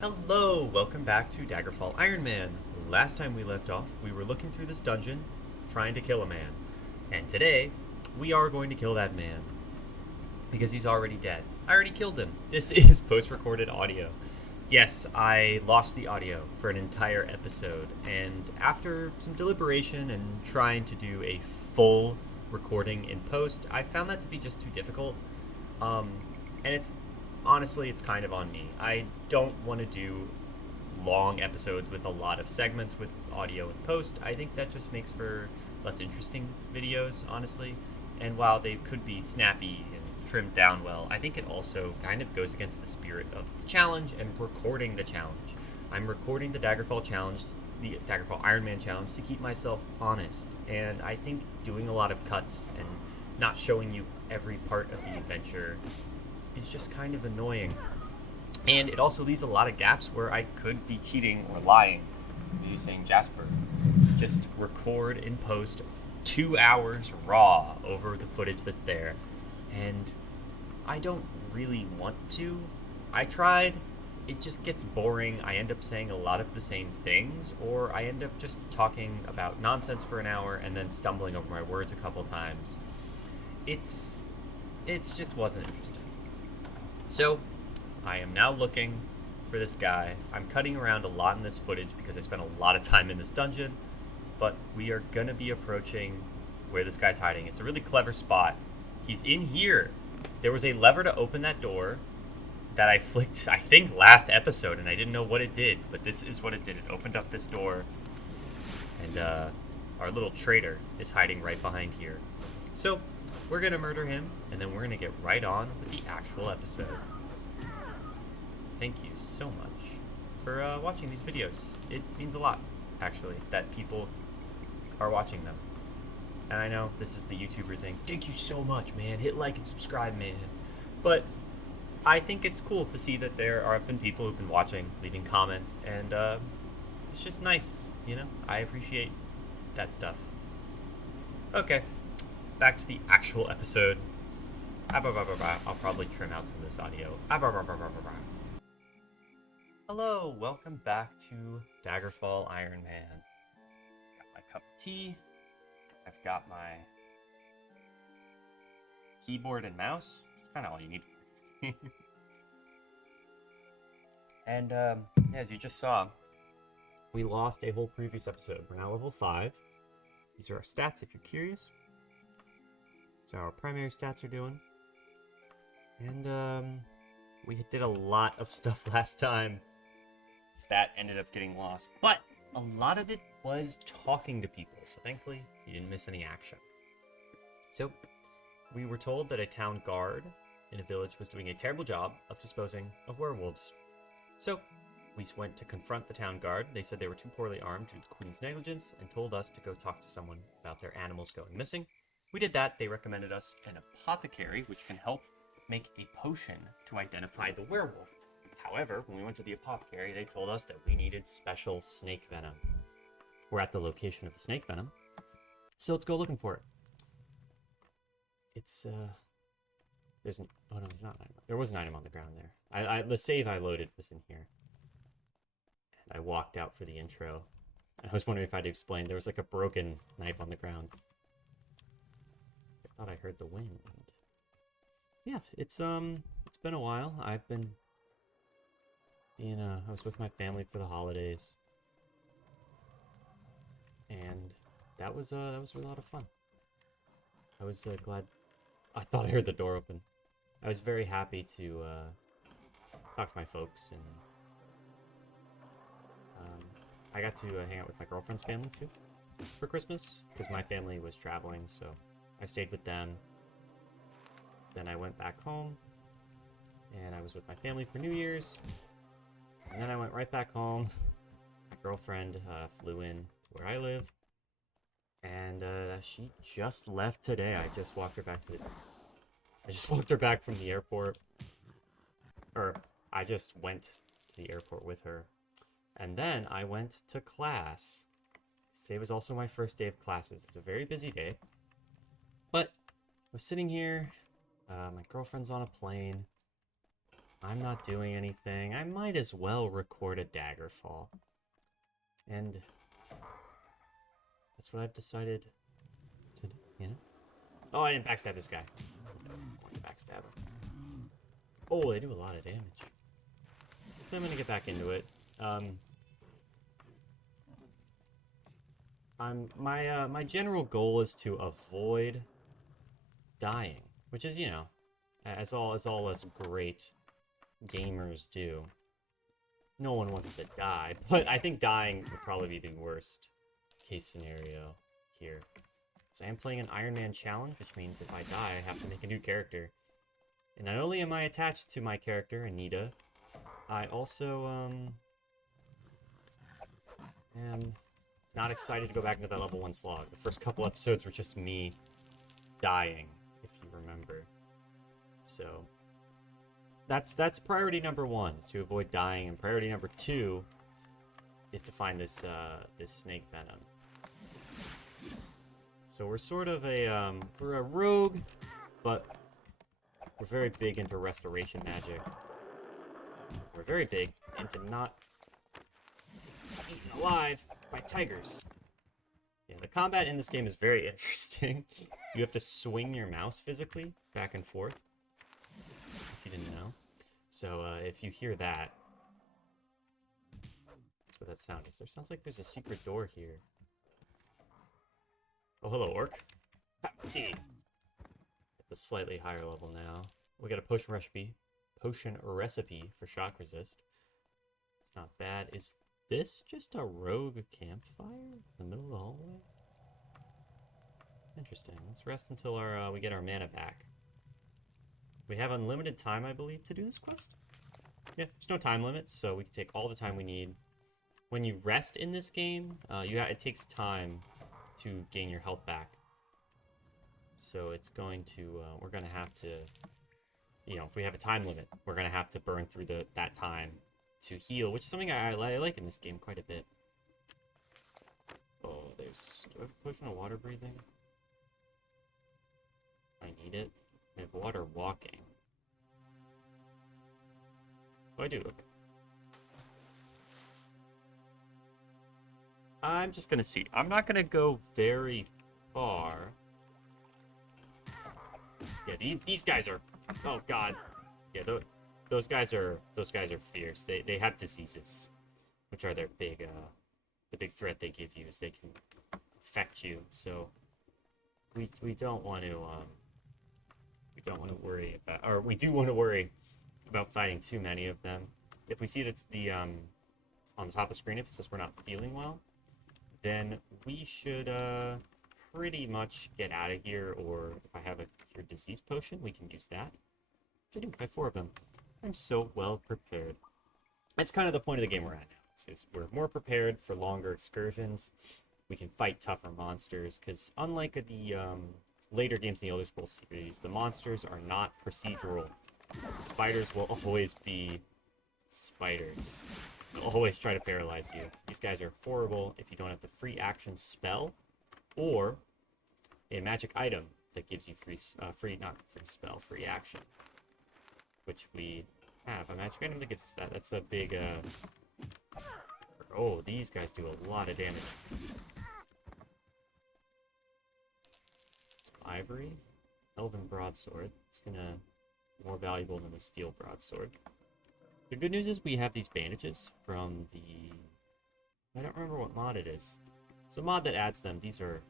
Hello, welcome back to Daggerfall Ironman. Last time we left off, we were looking through this dungeon, trying to kill a man. And today, we are going to kill that man. Because he's already dead. I already killed him. This is post-recorded audio. Yes, I lost the audio for an entire episode, and after some deliberation and trying to do a full recording in post, I found that to be just too difficult. Um, and it's honestly, it's kind of on me. I don't want to do long episodes with a lot of segments with audio and post. I think that just makes for less interesting videos, honestly. And while they could be snappy and trimmed down well, I think it also kind of goes against the spirit of the challenge and recording the challenge. I'm recording the Daggerfall challenge, the Daggerfall Ironman challenge, to keep myself honest. And I think doing a lot of cuts and not showing you every part of the adventure is just kind of annoying. And it also leaves a lot of gaps where I could be cheating or lying using Jasper. Just record in post 2 hours raw over the footage that's there. And I don't really want to. I tried. It just gets boring. I end up saying a lot of the same things, or I end up just talking about nonsense for an hour and then stumbling over my words a couple times. It's just wasn't interesting. So, I am now looking for this guy. I'm cutting around a lot in this footage because I spent a lot of time in this dungeon, but we are gonna be approaching where this guy's hiding. It's a really clever spot. He's in here. There was a lever to open that door that I flicked, I think, last episode, and I didn't know what it did, but this is what it did. It opened up this door, and our little traitor is hiding right behind here. So, we're gonna murder him, and then we're gonna get right on with the actual episode. Thank you so much for watching these videos. It means a lot, actually, that people are watching them. And I know this is the YouTuber thing. Thank you so much, man. Hit like and subscribe, man. But I think it's cool to see that there have been people who've been watching, leaving comments, and it's just nice, you know? I appreciate that stuff. Okay, back to the actual episode. I'll probably trim out some of this audio. Hello, welcome back to Daggerfall Ironman. Got my cup of tea. I've got my keyboard and mouse. It's kind of all you need. And as you just saw, we lost a whole previous episode. We're now level 5. These are our stats if you're curious. So our primary stats are doing. And we did a lot of stuff last time that ended up getting lost. But a lot of it was talking to people, so thankfully you didn't miss any action. So we were told that a town guard in a village was doing a terrible job of disposing of werewolves. So we went to confront the town guard. They said they were too poorly armed due to the queen's negligence and told us to go talk to someone about their animals going missing. We did that. They recommended us an apothecary, which can help make a potion to identify the werewolf. However, when we went to the apothecary, they told us that we needed special snake venom. We're at the location of the snake venom, so let's go looking for it. It's, there's an, oh no, there's not an item. There was an item on the ground there. The save I loaded was in here. And I walked out for the intro. I was wondering if I'd explain. There was like a broken knife on the ground. I thought I heard the wind. Yeah, it's been a while. I've been, I was with my family for the holidays. And that was a lot of fun. I was glad. I thought I heard the door open. I was very happy to talk to my folks, and I got to hang out with my girlfriend's family too for Christmas because my family was traveling, so I stayed with them. Then I went back home, and I was with my family for New Year's, and then I went right back home. My girlfriend flew in to where I live, and she just left today. I just walked her back from the airport, or I just went to the airport with her, and then I went to class. Today was also my first day of classes. It's a very busy day, but I was sitting here. My girlfriend's on a plane. I'm not doing anything. I might as well record a Daggerfall. And that's what I've decided to do, you know? Oh, I didn't backstab this guy. I want to backstab him. Oh, they do a lot of damage. I'm gonna get back into it. My general goal is to avoid dying, which is, you know, as all us great gamers do. No one wants to die, but I think dying would probably be the worst case scenario here. So I am playing an Ironman challenge, which means if I die, I have to make a new character. And not only am I attached to my character, Anita, I also am not excited to go back into that level 1 slog. The first couple episodes were just me dying, if you remember. So that's priority number 1, is to avoid dying, and priority number 2 is to find this this snake venom. So we're sort of we're a rogue, but we're very big into restoration magic. We're very big into not eaten alive by tigers. Yeah, the combat in this game is very interesting. You have to swing your mouse physically back and forth, if you didn't know. So if you hear that, that's what that sound is. There sounds like there's a secret door here. Oh, hello, orc. At the slightly higher level now. We got a potion recipe. Potion recipe for shock resist. It's not bad. Is this just a rogue campfire in the middle of the hallway? Interesting. Let's rest until our we get our mana back. We have unlimited time, I believe, to do this quest. Yeah, there's no time limit, so we can take all the time we need. When you rest in this game, it takes time to gain your health back. So it's going to, we're going to have to, you know, if we have a time limit, we're going to have to burn through that time to heal, which is something I like in this game quite a bit. Oh, do I have a potion of water breathing? I need it. I have water walking. Oh, I do, okay. I'm just gonna see. I'm not gonna go very far. Yeah, these guys are. Oh God. Yeah, those guys are fierce. They have diseases, which are their big the big threat they give you is they can affect you. So we don't want to worry about, or we do want to worry about fighting too many of them. If we see that the on the top of the screen, if it says we're not feeling well, then we should pretty much get out of here, or if I have a cure disease potion, we can use that. Which I do, I have 4 of them. I'm so well prepared. That's kind of the point of the game we're at now. Is we're more prepared for longer excursions. We can fight tougher monsters, because unlike the later games in the Elder Scrolls series, the monsters are not procedural. The spiders will always be spiders. They'll always try to paralyze you. These guys are horrible if you don't have the free action spell or a magic item that gives you free action, which we have. A magic item that gives us that. That's a big, oh, these guys do a lot of damage. Some ivory, elven broadsword. It's gonna be more valuable than the steel broadsword. The good news is we have these bandages from the... I don't remember what mod it is. It's a mod that adds them. These are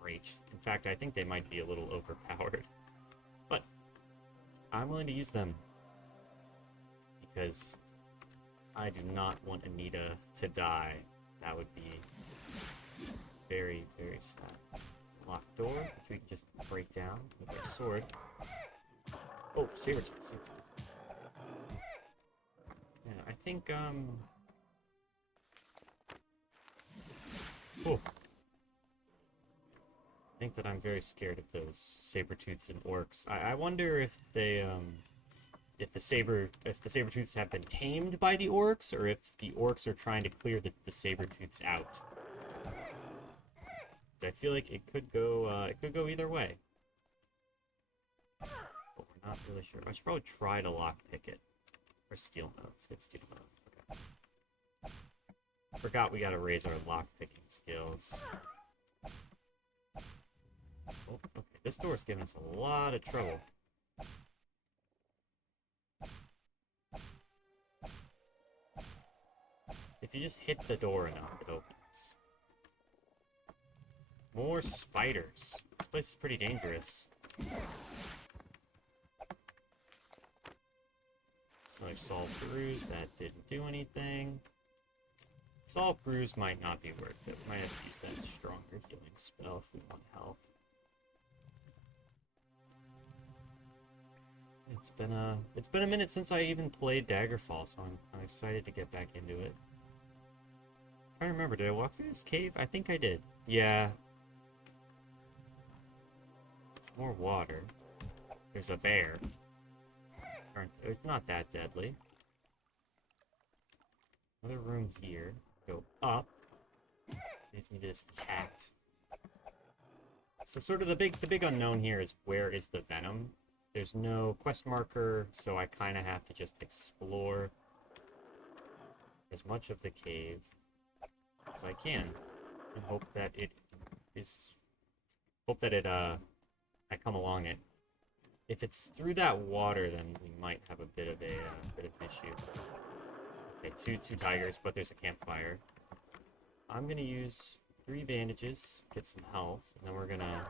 great. In fact, I think they might be a little overpowered. But I'm willing to use them because I do not want Anita to die. That would be very, very sad. It's a locked door, which we can just break down with our sword. Oh, saber tooth. Yeah, I think, oh. I think that I'm very scared of those saber-toothed and orcs. I wonder if they, if the saber-tooths have been tamed by the orcs, or if the orcs are trying to clear the saber-tooths out. So I feel like it could go either way. But we're not really sure. I should probably try to lockpick it. Or steel mode. Let's get steel mode. Okay. Forgot we gotta raise our lockpicking skills. Oh, okay. This door's giving us a lot of trouble. If you just hit the door enough, it opens. More spiders. This place is pretty dangerous. So I've solved bruise. That didn't do anything. Solve bruise might not be worth it. We might have to use that stronger healing spell if we want health. It's been a minute since I even played Daggerfall, so I'm excited to get back into it. I'm trying to remember, did I walk through this cave? I think I did. Yeah. More water. There's a bear. It's not that deadly. Another room here. Go up. Leads me to this cat. So sort of the big unknown here is where is the venom? There's no quest marker, so I kind of have to just explore as much of the cave as I can and hope that I come along it. If it's through that water, then we might have a bit of an issue. Okay, two tigers, but there's a campfire. I'm gonna use 3 bandages, get some health, and then we're gonna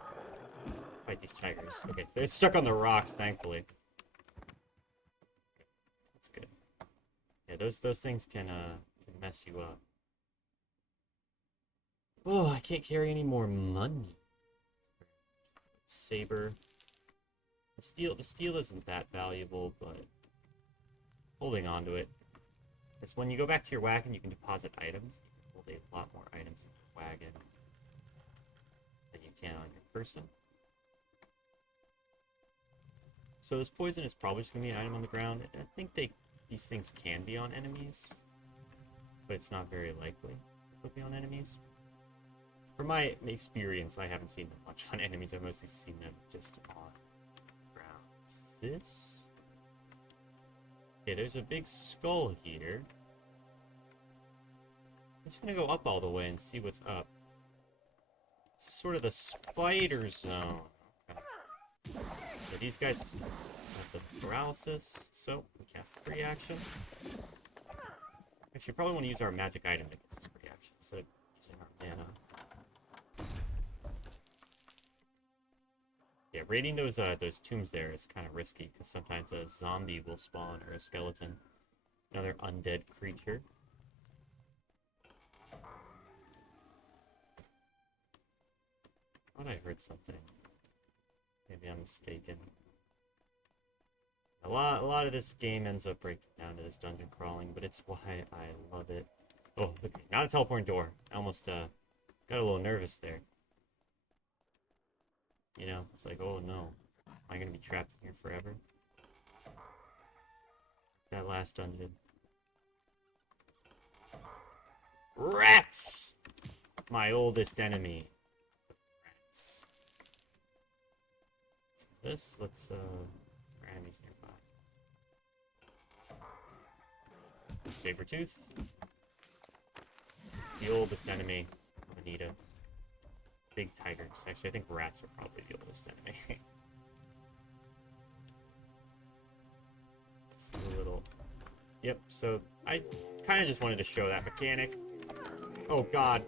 fight these tigers. Okay, they're stuck on the rocks, thankfully. Okay, that's good. Yeah, those things can mess you up. Oh, I can't carry any more money. Saber. The steel isn't that valuable, but holding on to it. Because when you go back to your wagon, you can deposit items. You can hold a lot more items in your wagon than you can on your person. So this poison is probably just going to be an item on the ground. I think these things can be on enemies, but it's not very likely to be on enemies. From my experience, I haven't seen them much on enemies. I've mostly seen them just on the ground. Is this? Okay, there's a big skull here. I'm just going to go up all the way and see what's up. This is sort of the spider zone. Okay. Yeah, these guys have the paralysis, so we cast a free action. Actually, probably want to use our magic item that gets us free action instead of using our mana. Yeah, raiding those tombs there is kind of risky, because sometimes a zombie will spawn, or a skeleton. Another undead creature. I thought I heard something. Maybe I'm mistaken. A lot of this game ends up breaking down to this dungeon crawling, but it's why I love it. Oh, okay, not a teleporting door. I almost got a little nervous there. You know, it's like, oh no, am I gonna be trapped in here forever? That last dungeon. Rats! My oldest enemy. Rats. So let's enemies nearby. Sabretooth. The oldest enemy of Anita. Big tigers. Actually, I think rats are probably the oldest enemy. Just a little... Yep, so I kind of just wanted to show that mechanic. Oh god.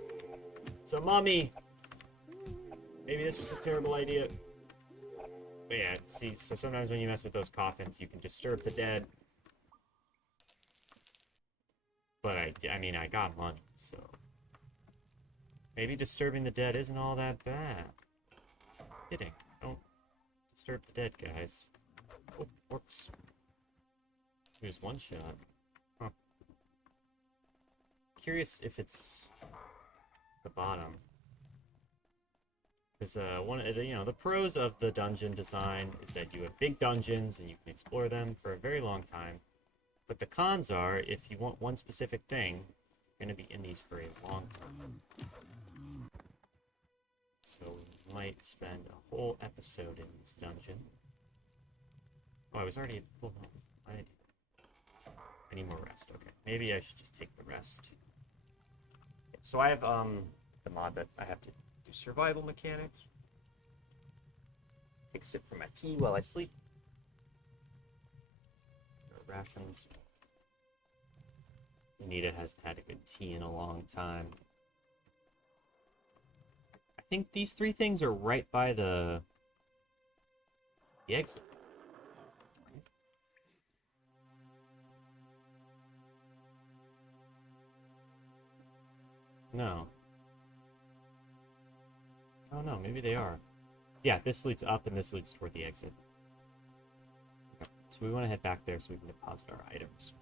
It's a mummy! Maybe this was a terrible idea. But yeah, see, so sometimes when you mess with those coffins, you can disturb the dead. But I mean, I got money, so... Maybe disturbing the dead isn't all that bad. Kidding. Don't disturb the dead, guys. Oh, works. Here's one shot. Huh. Curious if it's the bottom. Because one of the pros of the dungeon design is that you have big dungeons and you can explore them for a very long time. But the cons are, if you want one specific thing, you're going to be in these for a long time. So we might spend a whole episode in this dungeon. Oh, I was already at full health. Why did I do that? I need more rest. Okay, maybe I should just take the rest. Okay, so I have the mod that I have to do survival mechanics. Take a sip from my tea while I sleep. Rations. Anita hasn't had a good tea in a long time. I think these three things are right by the exit. No. Oh no, maybe they are. Yeah, this leads up and this leads toward the exit. Okay, so we want to head back there so we can deposit our items.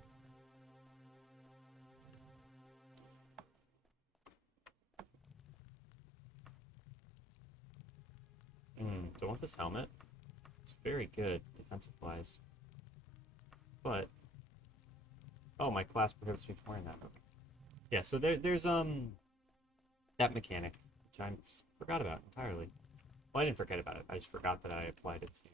Don't want this helmet. It's very good defensive-wise. But oh, my class prohibits me from wearing that. Okay. Yeah, so there's that mechanic, which I forgot about entirely. Well, I didn't forget about it. I just forgot that I applied it to.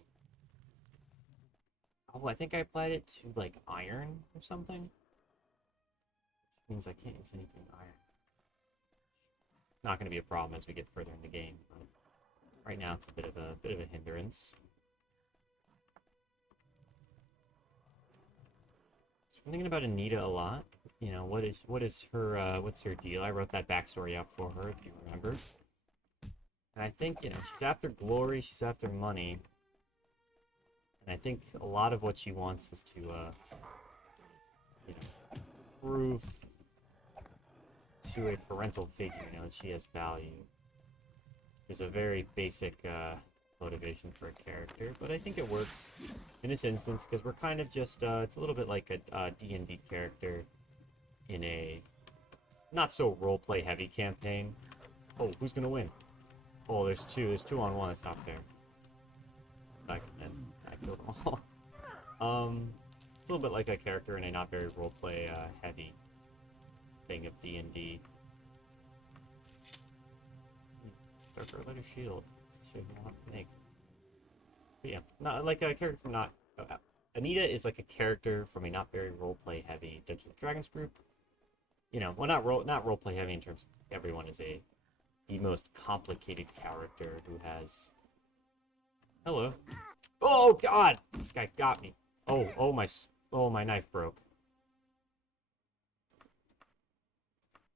Oh, I think I applied it to like iron or something, which means I can't use anything iron. Not going to be a problem as we get further in the game, but right now it's a bit of a hindrance. So I'm thinking about Anita a lot. You know, what is her what's her deal? I wrote that backstory out for her, if you remember. And I think, you know, she's after glory, she's after money. And I think a lot of what she wants is to, you know, prove to a parental figure, you know, that she has value. Is a very basic motivation for a character, but I think it works in this instance because we're kind of just, it's a little bit like a D&D character in a not so roleplay heavy campaign. Oh, who's gonna win? Oh, there's two on one. It's not fair. I killed them all. It's a little bit like a character in a not very roleplay heavy thing of D&D. Darker letter shield. Should not make. But yeah, not like a character from not. Anita is like a character from a not very roleplay heavy Dungeons and Dragons group. You know, well, not roleplay heavy in terms of everyone is the most complicated character who has. Hello. Oh God! This guy got me. Oh my knife broke.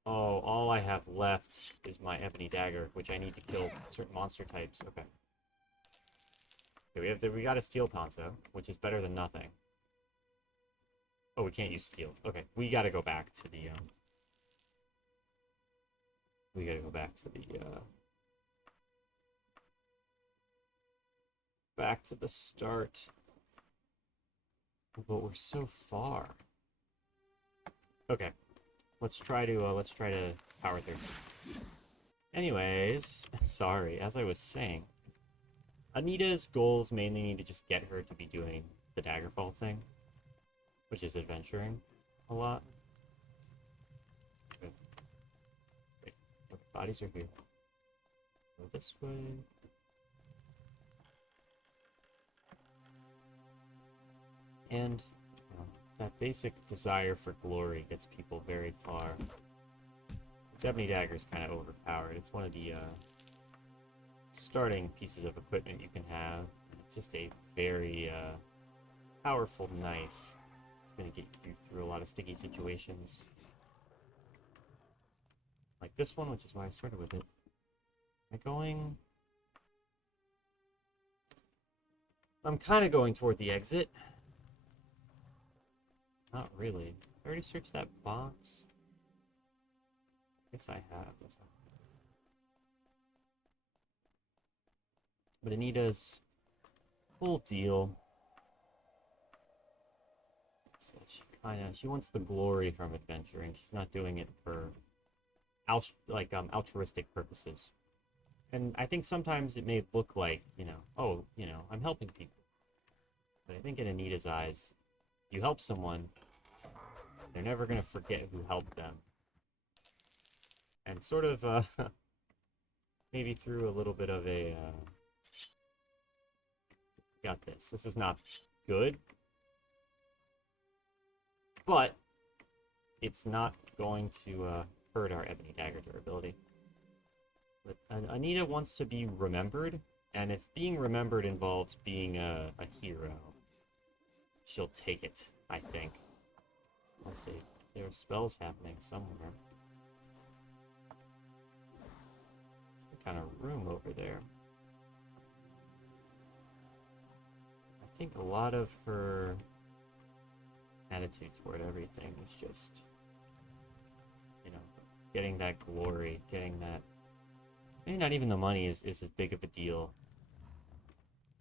Oh, all I have left is my ebony dagger, which I need to kill certain monster types. Okay. Okay, we got a steel Tonto, which is better than nothing. Oh, we can't use steel. Okay, we gotta go back to the back to the start. But we're so far. Okay. Let's try to power through. Anyways, sorry, as I was saying, Anita's goals mainly need to just get her to be doing the Daggerfall thing, which is adventuring a lot. Okay. Wait, okay, bodies are here. Go this way. And you know, that basic desire for glory gets people very far. 70 Dagger is kind of overpowered. It's one of the starting pieces of equipment you can have. It's just a very powerful knife. It's going to get you through a lot of sticky situations. Like this one, which is why I started with it. Am I going? I'm kind of going toward the exit. Not really. I already searched that box. I guess I have. But Anita's whole deal is that she wants the glory from adventuring. She's not doing it for altruistic purposes. And I think sometimes it may look like, you know, oh, you know, I'm helping people. But I think in Anita's eyes, you help someone, they're never going to forget who helped them. And sort of, maybe through a little bit of a, got this. This is not good. but it's not going to hurt our Ebony Dagger durability. But Anita wants to be remembered, and if being remembered involves being a hero, she'll take it, I think. Let's see. There are spells happening somewhere. Some kind of room over there. I think a lot of her attitude toward everything is just, you know, getting that glory, getting that... Maybe not even the money is as big of a deal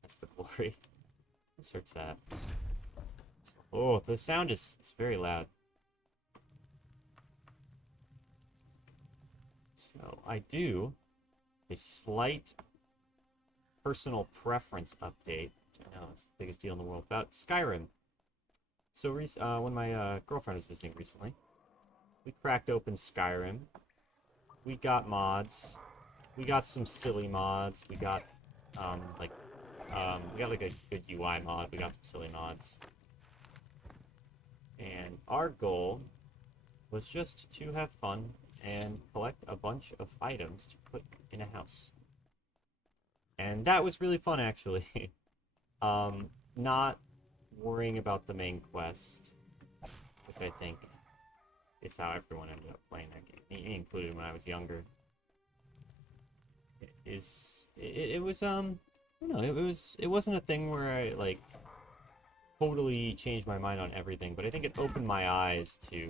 as the glory. Let's search that. Oh, the sound is very loud. So, I do a slight personal preference update, which I know is the biggest deal in the world, about Skyrim. So, when my girlfriend was visiting recently, we cracked open Skyrim. We got mods. We got some silly mods. We got, like a good UI mod. We got some silly mods. And our goal was just to have fun and collect a bunch of items to put in a house. And that was really fun, actually. Not worrying about the main quest, which I think is how everyone ended up playing that game, me included when I was younger. It was I don't know, it wasn't a thing where I like totally changed my mind on everything, but I think it opened my eyes to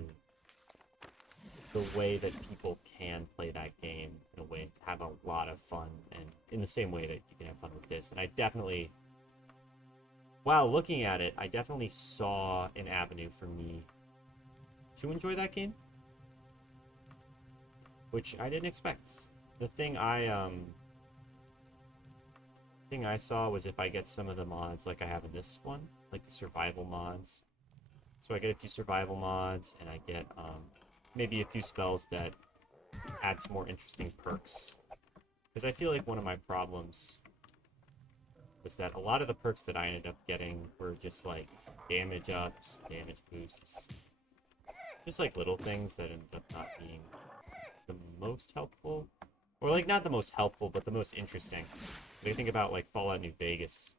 the way that people can play that game in a way to have a lot of fun, and in the same way that you can have fun with this. And I definitely, while looking at it, I definitely saw an avenue for me to enjoy that game, which I didn't expect. The thing I saw was if I get some of the mods like I have in this one, like the survival mods. So I get a few survival mods, and I get maybe a few spells that add some more interesting perks. Because I feel like one of my problems was that a lot of the perks that I ended up getting were just like damage ups, damage boosts. Just like little things that ended up not being the most helpful. Or like not the most helpful, but the most interesting. What do you think about like Fallout New Vegas?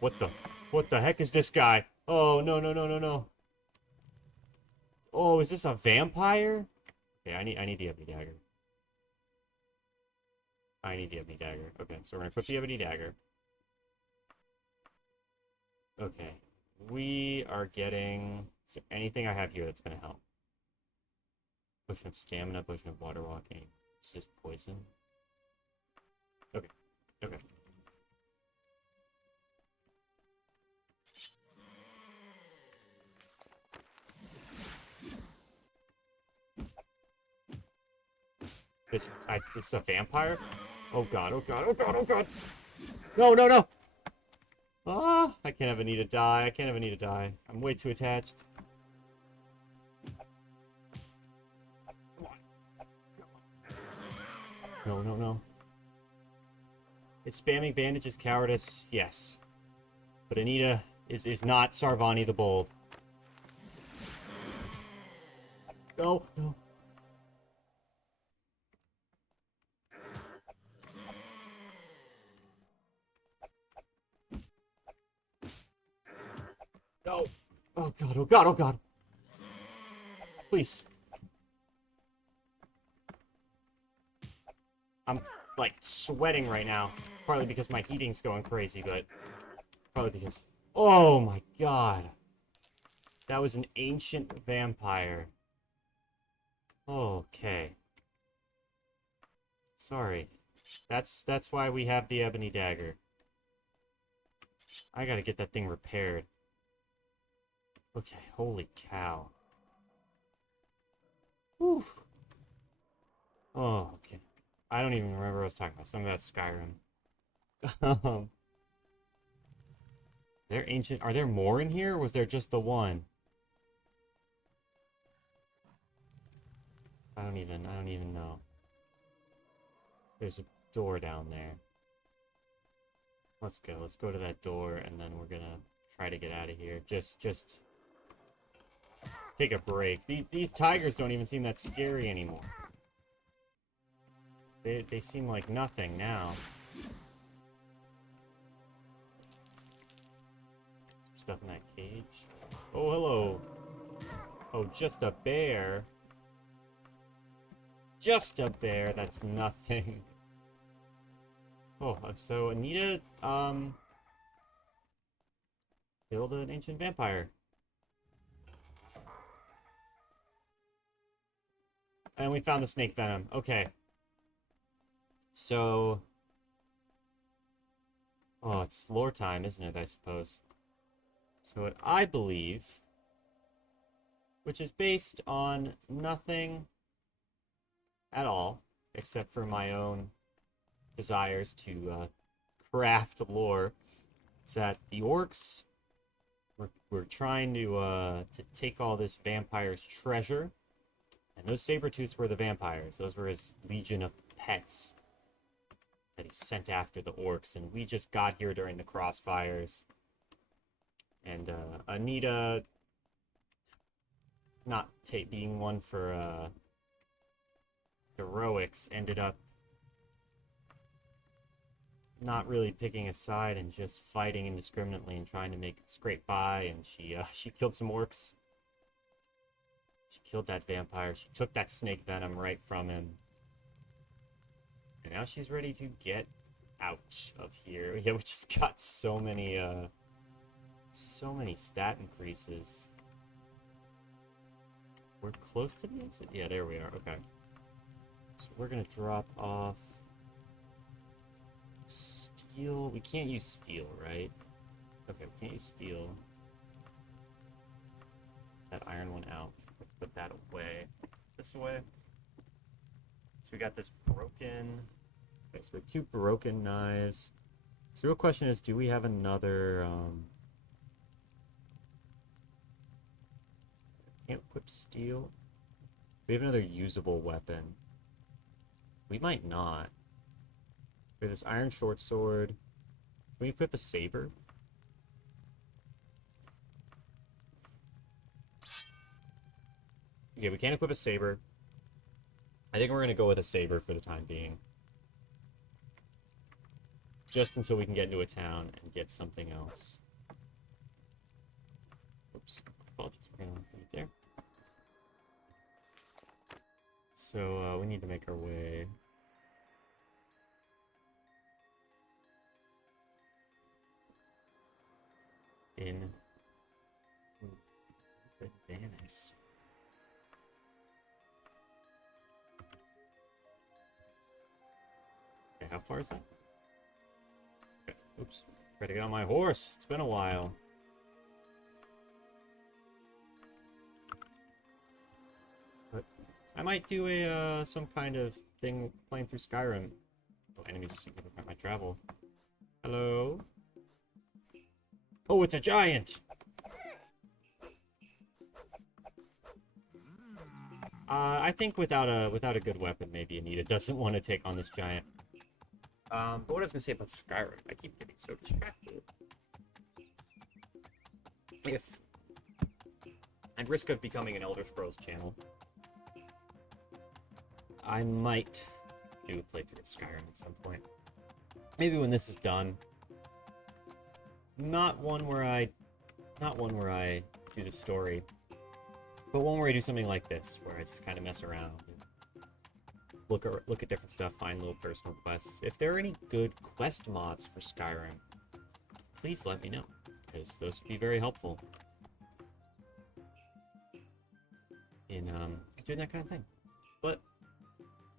What the heck is this guy? Oh, no, no, no, no, no. Oh, is this a vampire? Okay, I need the Ebony Dagger. I need the Ebony Dagger. Okay, so we're gonna equip the Ebony Dagger. Okay. We are getting... Is there anything I have here that's gonna help? Potion of stamina, potion of water walking. Resist poison. Okay. Okay. This is a vampire? Oh god, oh god, oh god, oh god! No, no, no! Ah, I can't have Anita die. I can't have Anita die. I'm way too attached. No, no, no. Is spamming bandages cowardice? Yes. But Anita is not Sarvani the Bold. No, no. No. Oh god, oh god, oh god. Please. I'm, like, sweating right now. Partly because my heating's going crazy, but probably because... Oh my god. That was an ancient vampire. Okay. Sorry. That's why we have the Ebony Dagger. I gotta get that thing repaired. Okay, holy cow. Whew. Oh, okay. I don't even remember what I was talking about. Something about Skyrim. They're ancient. Are there more in here, or was there just the one? I don't even know. There's a door down there. Let's go to that door, and then we're gonna try to get out of here. Just take a break. These tigers don't even seem that scary anymore. They seem like nothing now. Some stuff in that cage. Oh, hello. Oh, just a bear. Just a bear, that's nothing. Oh, so Anita, killed an ancient vampire. And we found the snake venom. Okay. So... Oh, it's lore time, isn't it, I suppose? So what I believe, which is based on nothing at all, except for my own desires to craft lore, is that the orcs were trying to take all this vampire's treasure, and those saber-tooths were the vampires. Those were his legion of pets that he sent after the orcs, and we just got here during the crossfires. And Anita, not being one for heroics, ended up not really picking a side and just fighting indiscriminately and trying to scrape by. And she killed some orcs. She killed that vampire. She took that snake venom right from him. And now she's ready to get out of here. Yeah, we just got so many stat increases. We're close to the exit? Yeah, there we are. Okay. So we're gonna drop off steel. We can't use steel, right? Okay, we can't use steel. That iron one out. Put that away. This way. So we got this broken... Okay, so we have 2 broken knives. So the real question is, do we have another... Can't equip steel? We have another usable weapon. We might not. We have this iron short sword. Can we equip a saber? Okay, we can't equip a saber. I think we're going to go with a saber for the time being. Just until we can get into a town and get something else. Oops. Apologies. We're going to leave there. So, we need to make our way... in... Bananas. Okay, how far is that? Okay, oops. Try to get on my horse. It's been a while. But I might do a some kind of thing playing through Skyrim. Oh, enemies are seeking to find my travel. Hello? Oh, it's a giant! I think without a good weapon, maybe Anita doesn't want to take on this giant. But what I was gonna say about Skyrim, I keep getting so distracted. If at risk of becoming an Elder Scrolls channel, I might do a playthrough of Skyrim at some point. Maybe when this is done. Not one where I do the story, but one where I do something like this, where I just kind of mess around, and look at different stuff, find little personal quests. If there are any good quest mods for Skyrim, please let me know, because those would be very helpful in doing that kind of thing. But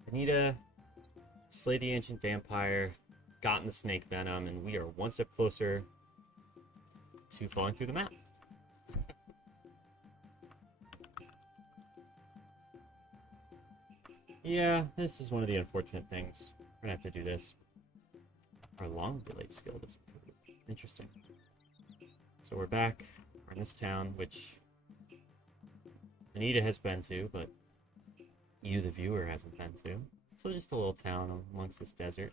Anita slayed the ancient vampire, gotten the snake venom, and we are one step closer to falling through the map. Yeah, this is one of the unfortunate things. We're gonna have to do this. Our long delayed skill doesn't improve. Interesting. So we're back. We're in this town, which Anita has been to, but you, the viewer, hasn't been to. So just a little town amongst this desert.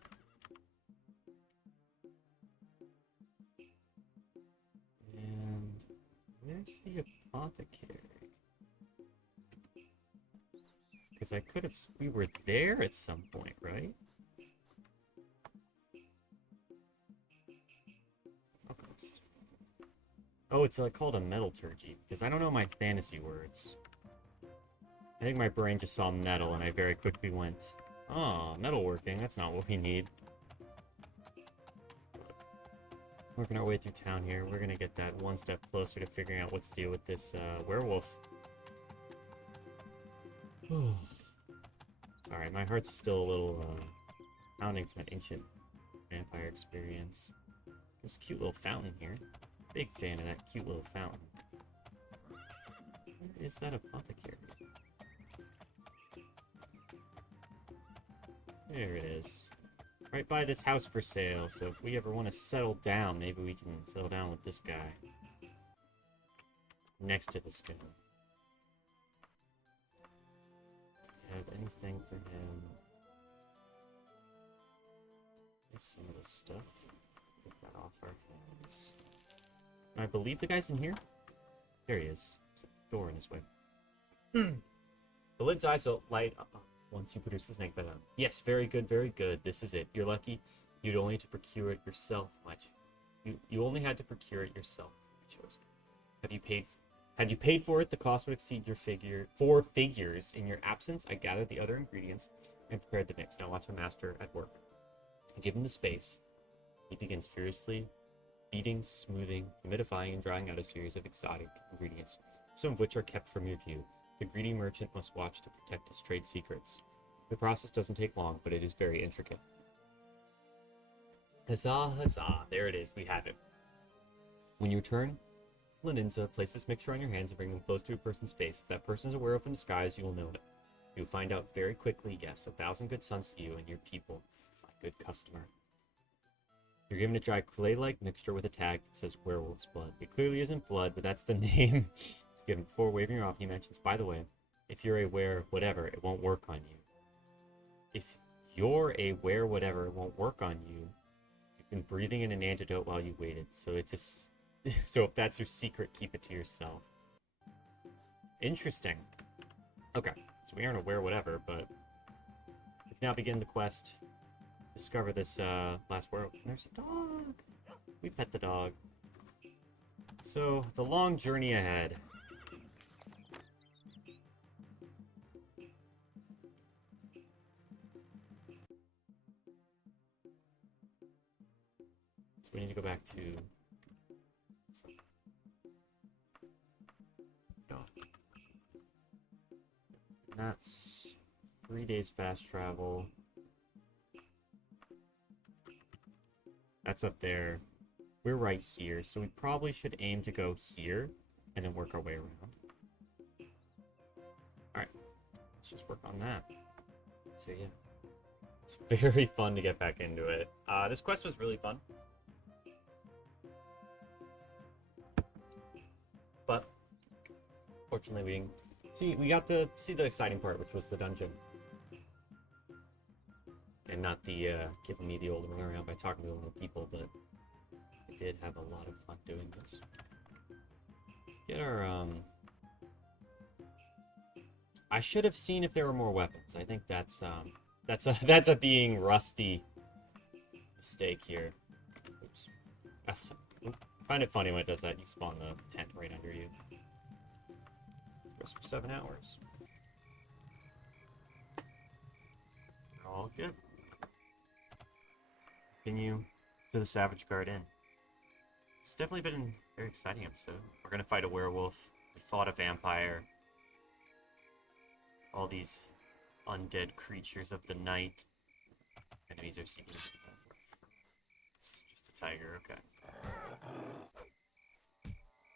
And where's the apothecary? Because I could have... We were there at some point, right? Alchemist. Oh, it's called a metallurgy. Because I don't know my fantasy words. I think my brain just saw metal, and I very quickly went, oh, metalworking, that's not what we need. Working our way through town here, we're gonna get that one step closer to figuring out what's the deal with this werewolf. Sorry, my heart's still a little pounding from that ancient vampire experience. This cute little fountain here. Big fan of that cute little fountain. Where is that apothecary? There it is. Right by this house for sale, so if we ever want to settle down, maybe we can settle down with this guy. Next to this guy. Have anything for him? There's some of this stuff. Get that off our hands. I believe the guy's in here? There he is. There's a door in his way. The lid's eyes will light up once you produce the snake venom. Yes, very good, very good. This is it. You're lucky. You'd only to procure it yourself, much. You only had to procure it yourself. You chose it. Had you paid for it, the cost would exceed your four figures. In your absence, I gathered the other ingredients and prepared the mix. Now watch a master at work. Give him the space. He begins furiously beating, smoothing, humidifying, and drying out a series of exotic ingredients, some of which are kept from your view. The greedy merchant must watch to protect his trade secrets. The process doesn't take long, but it is very intricate. Huzzah, huzzah. There it is. We have it. When you return, Leninza, place this mixture on your hands and bring them close to a person's face. If that person is aware of in disguise, you will know it. You'll find out very quickly, yes, 1,000 good sons to you and your people. My good customer. You're given a dry clay-like mixture with a tag that says werewolf's blood. It clearly isn't blood, but that's the name. It's given before waving her off. He mentions, by the way, if you're a whatever, it won't work on you. If you're a whatever, it won't work on you. You've been breathing in an antidote while you waited. So it's a... So if that's your secret, keep it to yourself. Interesting. Okay, so we aren't aware whatever, but we can now begin the quest. Discover this last werewolf. There's a dog. We pet the dog. So the long journey ahead. So we need to go back to... That's 3 days fast travel. That's up there. We're right here, so we probably should aim to go here and then work our way around. Alright, let's just work on that. So yeah, it's very fun to get back into it. This quest was really fun. But, fortunately we didn't... See, we got to see the exciting part, which was the dungeon. And not the, giving me the old run around by talking to a lot of people, but I did have a lot of fun doing this. Let's get our, I should have seen if there were more weapons. I think that's a being rusty mistake here. Oops. I find it funny when it does that. You spawn the tent right under you. For 7 hours. We're all good. Continue to the Savage Guard Inn. It's definitely been a very exciting episode. We're gonna fight a werewolf. We fought a vampire. All these undead creatures of the night. Enemies are seeking. It's just a tiger, okay.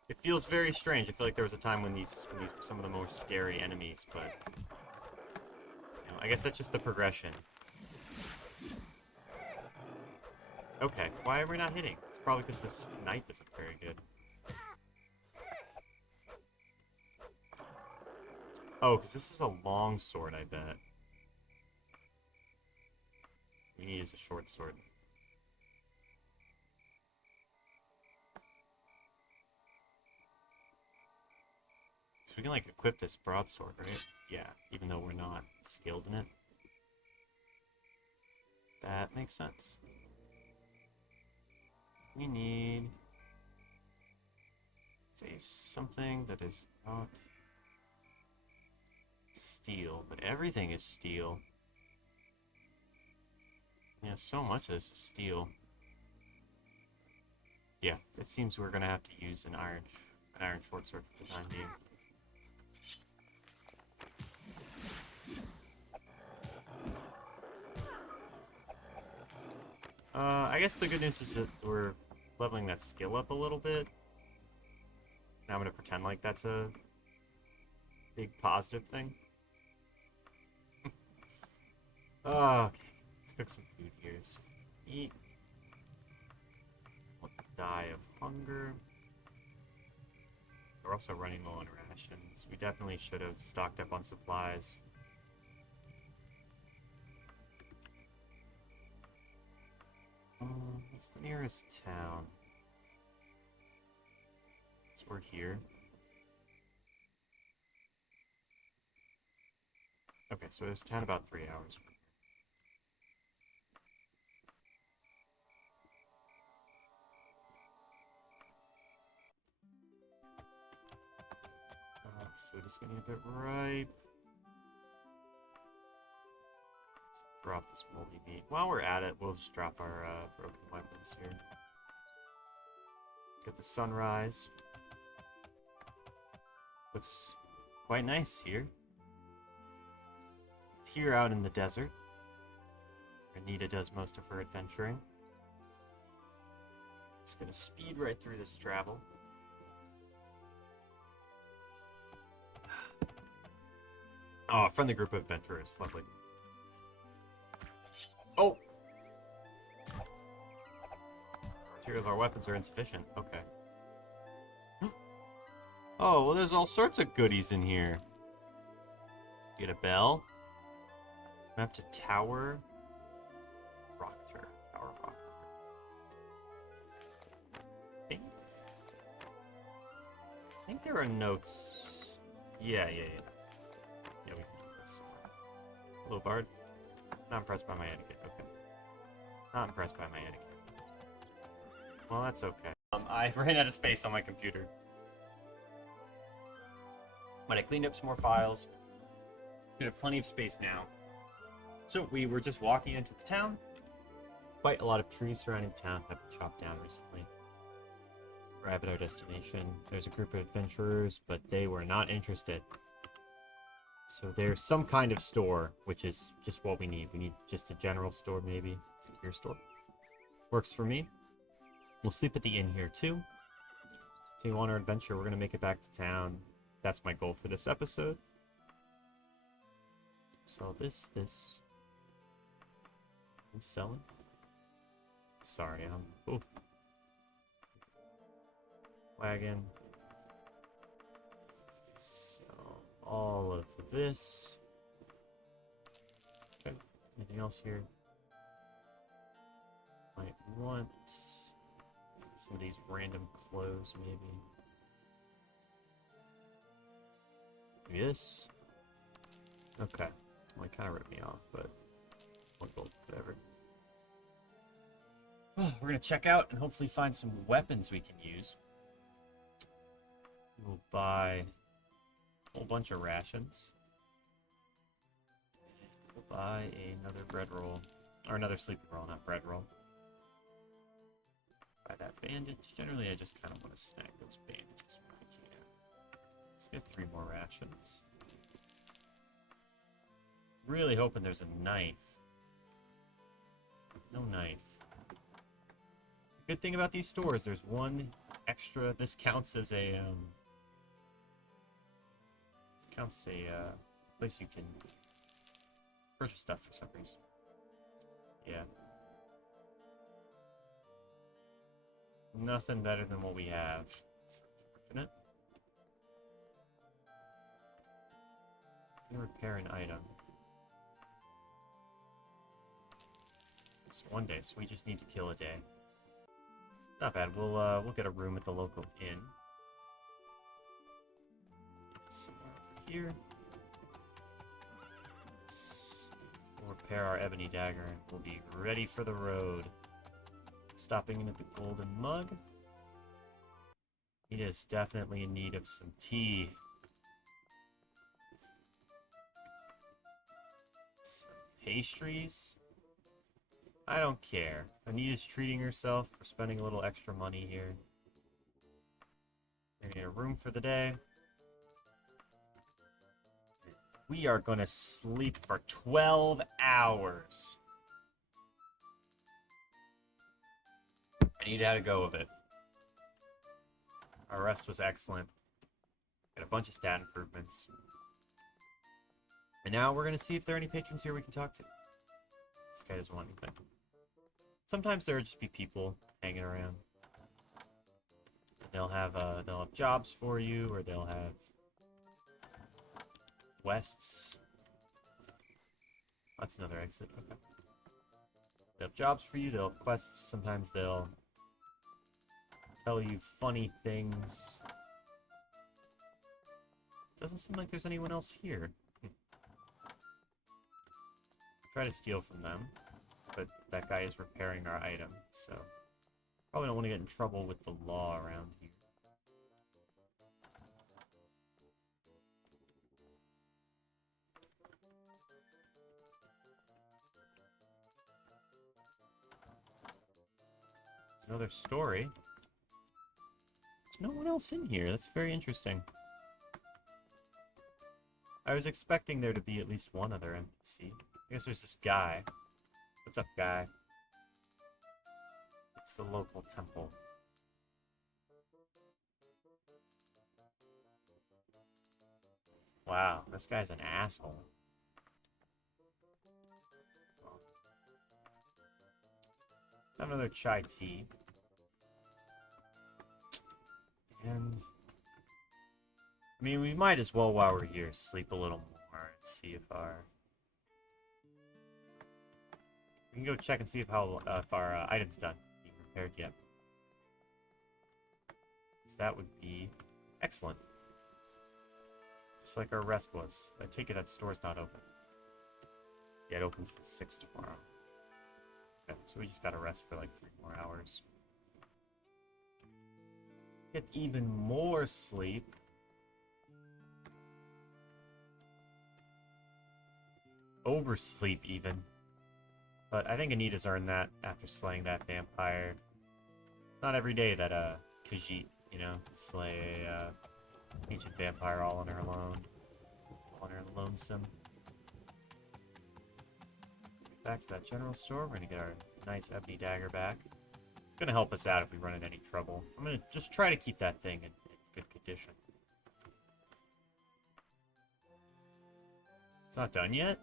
It feels very strange. I feel like there was a time when these were some of the most scary enemies, but you know, I guess that's just the progression. Okay, why are we not hitting? It's probably because this knife isn't very good. Oh, because this is a long sword, I bet. We need to use a short sword. we can, like, equip this broadsword, right? Yeah, even though we're not skilled in it. That makes sense. We need... say something that is not steel, but everything is steel. Yeah, so much of this is steel. Yeah, it seems we're gonna have to use an iron short sword for the time being. I guess the good news is that we're leveling that skill up a little bit. Now I'm gonna pretend like that's a big positive thing. Okay, let's cook some food here. So eat. We'll die of hunger. We're also running low on rations. We definitely should have stocked up on supplies. What's the nearest town? So we're here. Okay, so there's a town about 3 hours from here. Food is getting a bit ripe. Drop this moldy meat. While we're at it, we'll just drop our broken weapons here. Get the sunrise. Looks quite nice here. Here out in the desert, where Anita does most of her adventuring. Just gonna speed right through this travel. Oh, a friendly group of adventurers. Lovely. Oh! Material of our weapons are insufficient. Okay. Oh, well, there's all sorts of goodies in here. Get a bell. Map to Tower Proctor. Tower Proctor. I think there are notes. Yeah. Yeah, we can do this. Hello, Bard. Not impressed by my etiquette. Okay. Not impressed by my etiquette. Well, that's okay. I ran out of space on my computer. But I cleaned up some more files. We have plenty of space now. So we were just walking into the town. Quite a lot of trees surrounding the town have been chopped down recently. Arrive at our destination. There's a group of adventurers, but they were not interested. So there's some kind of store, which is just what we need. We need just a general store, maybe. It's a gear store. Works for me. We'll sleep at the inn here, too. If you want our adventure, we're going to make it back to town. That's my goal for this episode. Sell this. I'm selling. Sorry, oh. Wagon. Sell all of this. Okay. Anything else here? Might want some of these random clothes, maybe. Maybe this. Okay. Well, it kind of ripped me off, but whatever. We're gonna check out and hopefully find some weapons we can use. We'll buy a whole bunch of rations. We'll buy another bread roll. Or another sleeping roll, not bread roll. Buy that bandage. Generally, I just kind of want to snag those bandages when I can. Let's get 3 more rations. Really hoping there's a knife. No knife. The good thing about these stores, there's one extra. This counts as a place you can purchase stuff for some reason. Yeah. Nothing better than what we have. It's unfortunate. Can repair an item. It's one day, so we just need to kill a day. Not bad. We'll get a room at the local inn. Somewhere over here. We'll repair our ebony dagger and we'll be ready for the road. Stopping in at the golden mug. He is definitely in need of some tea. Some pastries. I don't care. Anita's treating herself. We're spending a little extra money here. We're gonna get a room for the day. We are gonna sleep for 12 hours. Anita had a go of it. Our rest was excellent. Got a bunch of stat improvements. And now we're gonna see if there are any patrons here we can talk to. This guy doesn't want anything. Sometimes there'll just be people hanging around. And they'll have jobs for you, or they'll have quests. That's another exit. Okay. They'll have jobs for you. They'll have quests. Sometimes they'll tell you funny things. Doesn't seem like there's anyone else here. Try to steal from them, but that guy is repairing our item, so probably don't want to get in trouble with the law around here. Another story. There's no one else in here. That's very interesting. I was expecting there to be at least one other NPC. I guess there's this guy. What's up, guy? It's the local temple. Wow, this guy's an asshole. Have another chai tea. And I mean, we might as well, while we're here, sleep a little more and see if our... We can go check and see if our item's done. Being repaired yet. So that would be excellent. Just like our rest was. I take it that store's not open. Yeah, it opens at 6 tomorrow. Okay, so we just gotta rest for like 3 more hours. Get even more sleep. Oversleep, even. But I think Anita's earned that after slaying that vampire. It's not every day that Khajiit, you know, can slay a ancient vampire all on her alone. All on her lonesome. Back to that general store. We're gonna get our nice ebony dagger back. It's gonna help us out if we run into any trouble. I'm gonna just try to keep that thing in good condition. It's not done yet?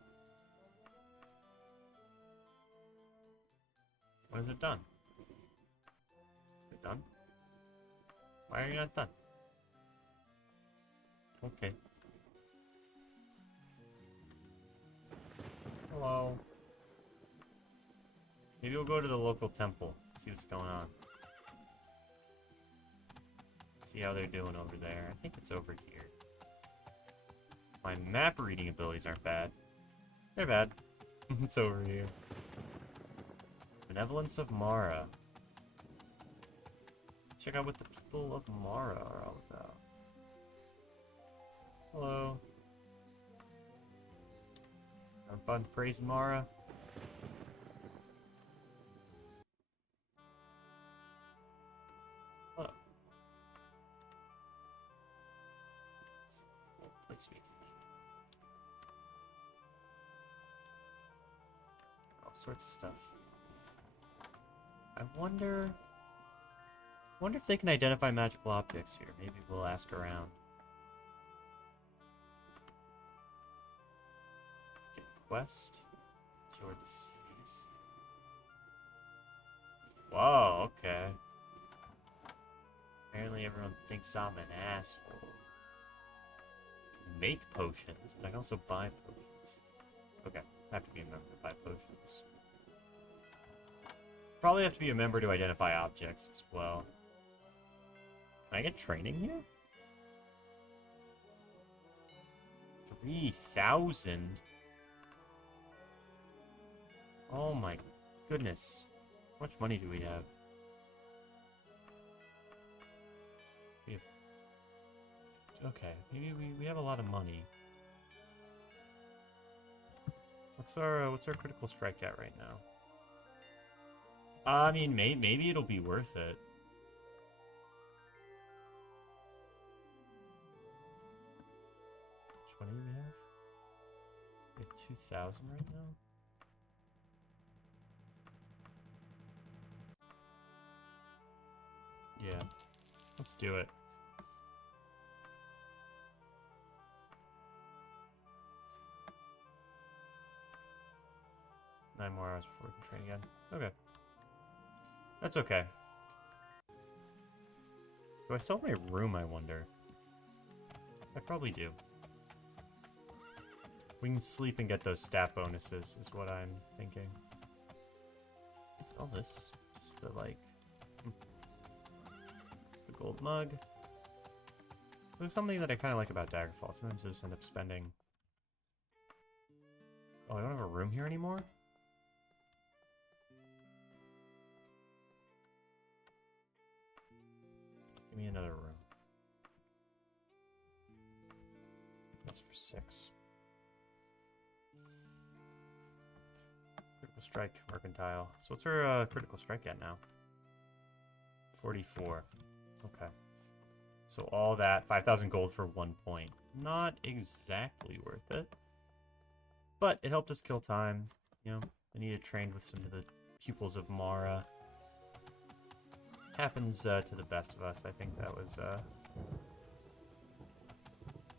When is it done? Is it done? Why are you not done? Okay. Hello. Maybe we'll go to the local temple, see what's going on. See how they're doing over there. I think it's over here. My map reading abilities aren't bad. They're bad. It's over here. Benevolence of Mara. Check out what the people of Mara are all about. Hello. Have fun praising Mara? Hello. Place me. All sorts of stuff. I wonder if they can identify magical objects here. Maybe we'll ask around. Get quest. Cure the seas. Whoa, okay. Apparently everyone thinks I'm an asshole. Make potions, but I can also buy potions. Okay, I have to be a member to buy potions. Probably have to be a member to identify objects as well. Can I get training here? 3,000? Oh my goodness. How much money do we have? We have... Okay, maybe we have a lot of money. What's our critical strike at right now? I mean, maybe it'll be worth it. Which one do we have? We have 2,000 right now? Yeah, let's do it. Nine more hours before we can train again. Okay. That's okay. Do I still have my room, I wonder? I probably do. We can sleep and get those stat bonuses, is what I'm thinking. Is all this just the, like... It's the gold mug. There's something that I kind of like about Daggerfall. Sometimes I just end up spending... Oh, I don't have a room here anymore? Give me another room. That's for 6. Critical strike, mercantile. So what's our critical strike at now? 44. Okay. So all that, 5,000 gold for 1 point. Not exactly worth it. But it helped us kill time. You know, I need to train with some of the pupils of Mara. Happens to the best of us. I think that was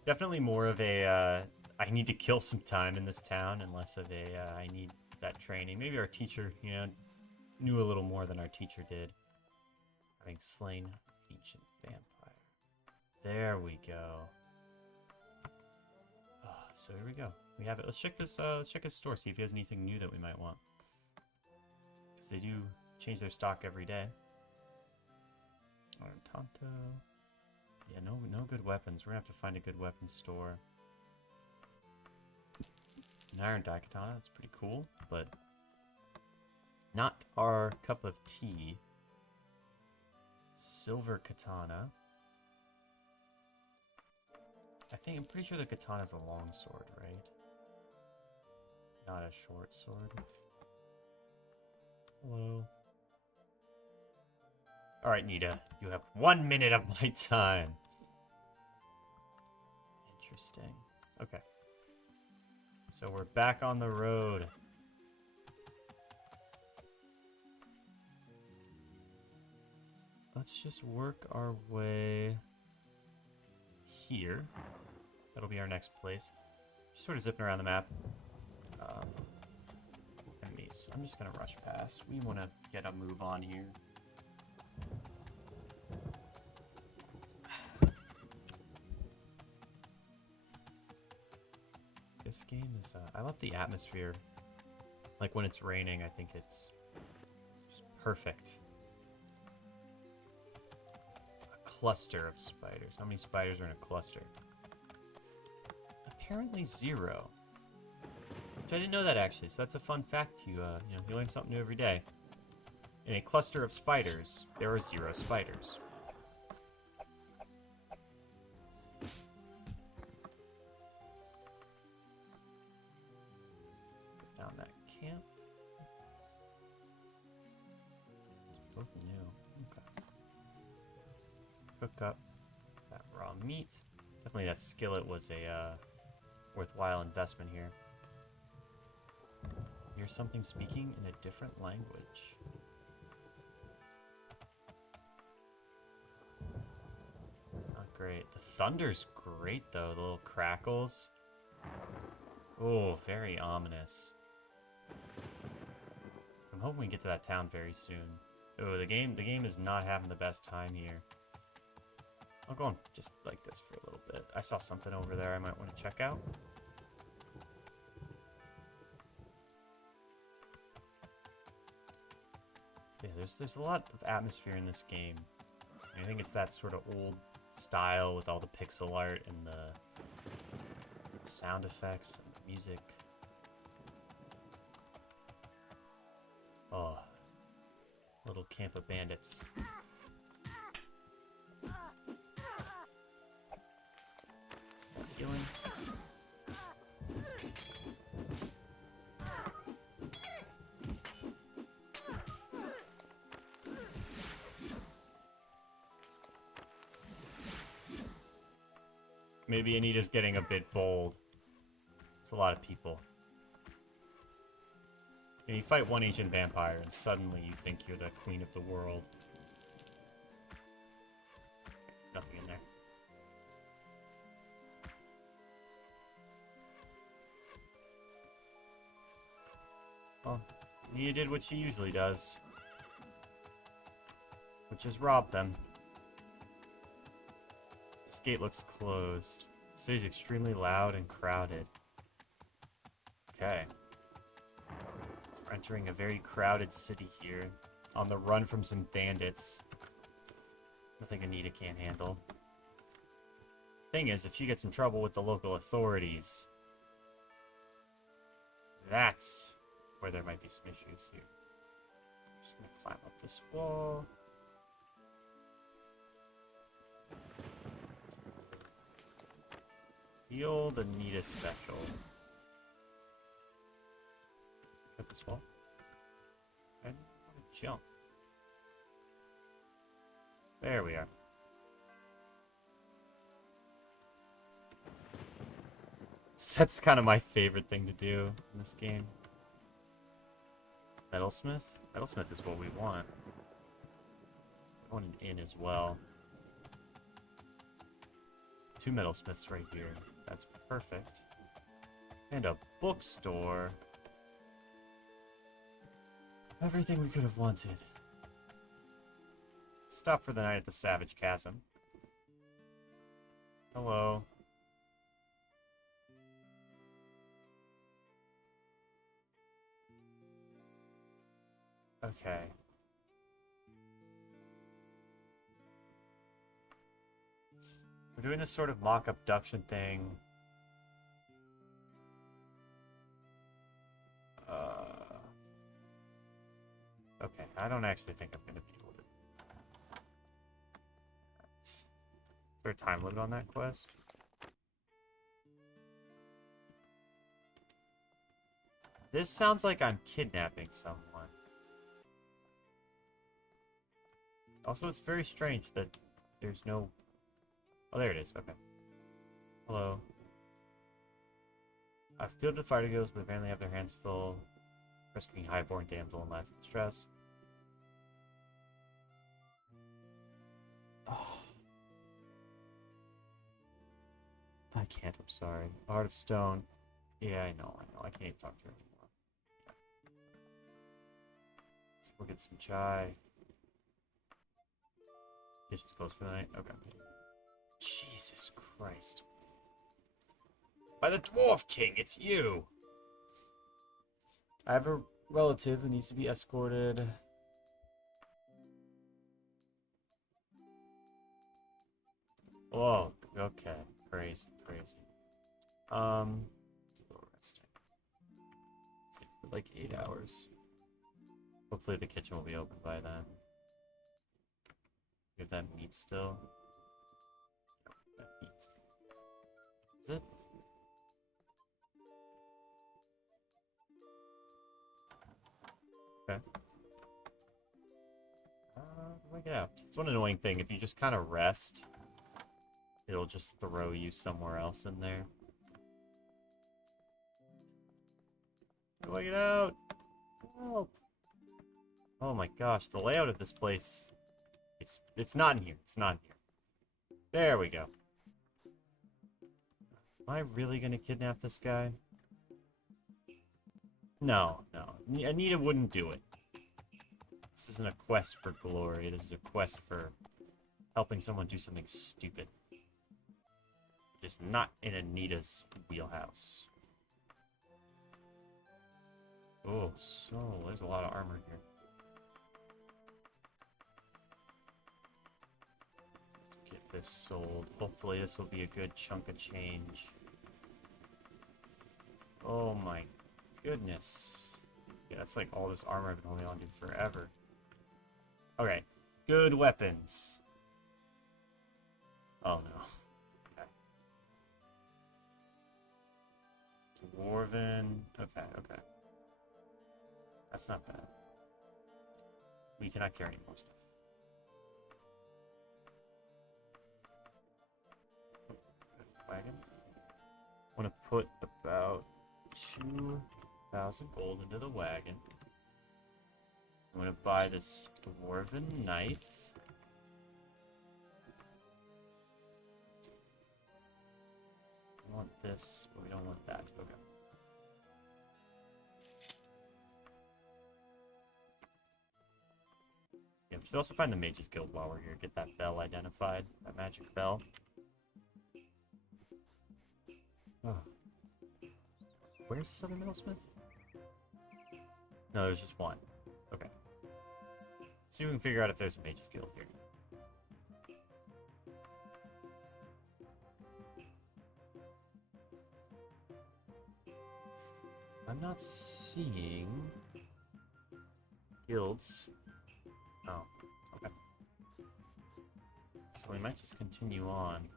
definitely more of a I need to kill some time in this town and less of a I need that training. Maybe our teacher, you know, knew a little more than our teacher did. Having slain ancient vampire. There we go. Oh, so here we go. We have it. Let's check this. Let's check his store. See if he has anything new that we might want. Because they do change their stock every day. Tonto. Yeah, no good weapons. We're gonna have to find a good weapons store. An iron daikatana, that's pretty cool, but not our cup of tea. Silver katana. I'm pretty sure the katana's a long sword, right? Not a short sword. Hello. Alright, Nita. You have 1 minute of my time. Interesting. Okay. So we're back on the road. Let's just work our way here. That'll be our next place. Just sort of zipping around the map. Enemies. I'm just gonna rush past. We want to get a move on here. This game is, I love the atmosphere. Like when it's raining, I think it's just perfect. A cluster of spiders. How many spiders are in a cluster? Apparently 0. Which I didn't know that actually, so that's a fun fact. You know, you learn something new every day. In a cluster of spiders, there are 0 spiders. Down that camp. It's both new. Okay. Cook up that raw meat. Definitely that skillet was a worthwhile investment here. Here's something speaking in a different language. Not great. The thunder's great though, the little crackles. Oh, very ominous. I'm hoping we get to that town very soon. Oh, the game is not having the best time here. I'll go on just like this for a little bit. I saw something over there I might want to check out. Yeah, there's a lot of atmosphere in this game. I think it's that sort of old style with all the pixel art and the Sound effects and music. Oh, little camp of bandits. Healing. Maybe Anita's getting a bit bold. It's a lot of people. And you fight one ancient vampire, and suddenly you think you're the queen of the world. Nothing in there. Well, Anita did what she usually does, which is rob them. This gate looks closed. The city's extremely loud and crowded. Okay. We're entering a very crowded city here, on the run from some bandits. Nothing Anita can't handle. Thing is, if she gets in trouble with the local authorities, that's where there might be some issues here. I'm just gonna climb up this wall. The old Anita special. Hit this wall. I want to jump. There we are. That's kind of my favorite thing to do in this game. Metalsmith? Metalsmith is what we want. I want an inn as well. 2 metalsmiths right here. That's perfect. And a bookstore. Everything we could have wanted. Stop for the night at the Savage Chasm. Hello. Okay. We're doing this sort of mock abduction thing. Okay, I don't actually think I'm gonna be able to. Is there a time limit on that quest? This sounds like I'm kidnapping someone. Also, it's very strange that there's no... Oh, there it is. Okay. Hello. I've appealed to the fighter guilds, but apparently have their hands full rescuing highborn damsel in lasting distress. Oh. I can't, I'm sorry. Heart of Stone. Yeah, I know. I can't even talk to her anymore. So we'll get some chai. Yeah, she's closed for the night? Okay. Jesus Christ. By the Dwarf King, it's you! I have a relative who needs to be escorted. Whoa, okay. Crazy, crazy. Resting. Sleep for like 8 hours. Hopefully the kitchen will be open by then. We have that meat still. That meat. Is it? Okay. Where do I get out? It's one annoying thing. If you just kind of rest, it'll just throw you somewhere else in there. How do I get out? Help! Oh my gosh, the layout of this place. It's not in here. It's not in here. There we go. Am I really gonna kidnap this guy? No, no. Anita wouldn't do it. This isn't a quest for glory. This is a quest for helping someone do something stupid. Just not in Anita's wheelhouse. Oh, so there's a lot of armor here. Let's get this sold. Hopefully this will be a good chunk of change. Oh my goodness. Yeah, that's like all this armor I've been holding on to forever. Okay. Good weapons. Oh no. Okay. Dwarven. Okay, okay. That's not bad. We cannot carry more stuff. Wagon. I want to put about 2,000 gold into the wagon. I'm going to buy this dwarven knife. We want this, but we don't want that. Okay. Yeah, we should also find the Mage's Guild while we're here. Get that bell identified. That magic bell. Oh. Where's Southern Middlesmith? No, there's just one. Okay. See if we can figure out if there's a Mage's Guild here. I'm not seeing guilds. Oh, okay. So we might just continue on.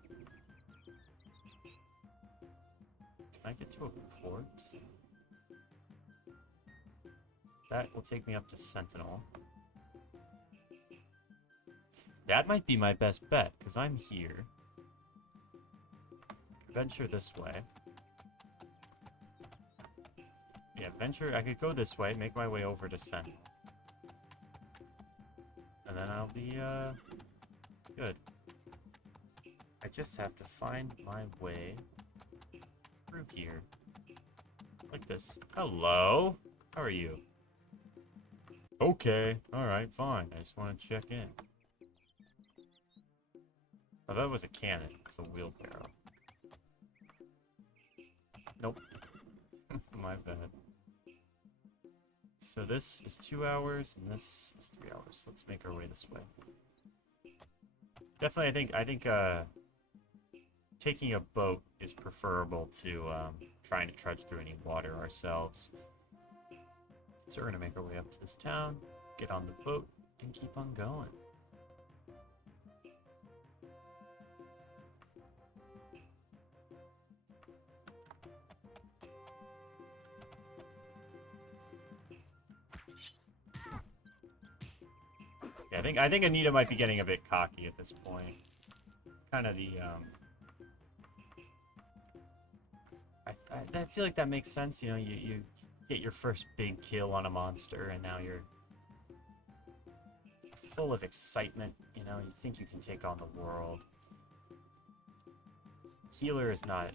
Can I get to a port? That will take me up to Sentinel. That might be my best bet, because I'm here. Venture this way. Yeah, venture. I could go this way, make my way over to Sentinel. And then I'll be, good. I just have to find my way through here. Like this. Hello? How are you? Okay. Alright, fine. I just want to check in. Oh, that was a cannon. It's a wheelbarrow. Nope. My bad. So this is 2 hours, and this is 3 hours. Let's make our way this way. Definitely, I think, taking a boat is preferable to, trying to trudge through any water ourselves. So we're gonna make our way up to this town, get on the boat, and keep on going. Yeah, I think Anita might be getting a bit cocky at this point. Kind of the, I feel like that makes sense, you know, you get your first big kill on a monster, and now you're full of excitement, you know, you think you can take on the world. Healer is not...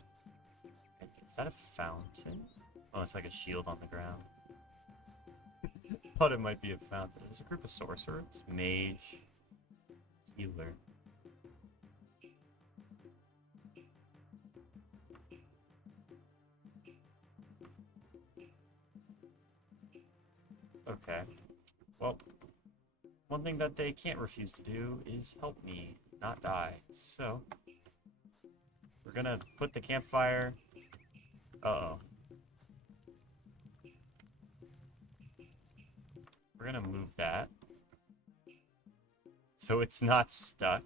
Is that a fountain? Oh, it's like a shield on the ground. Thought it might be a fountain. Is this a group of sorcerers? Mage. Healer. Okay. Well, one thing that they can't refuse to do is help me not die. So, we're gonna put the campfire... Uh-oh. We're gonna move that. So it's not stuck.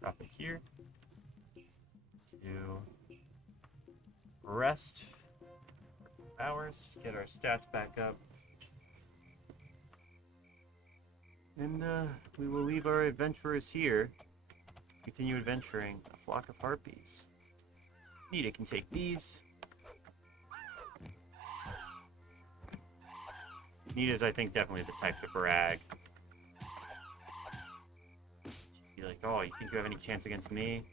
Drop it here. To rest for 4 hours. Just get our stats back up. And we will leave our adventurers here. Continue adventuring a flock of harpies. Nita can take these. Nita's, I think, definitely the type to brag. She'd be like, oh, you think you have any chance against me?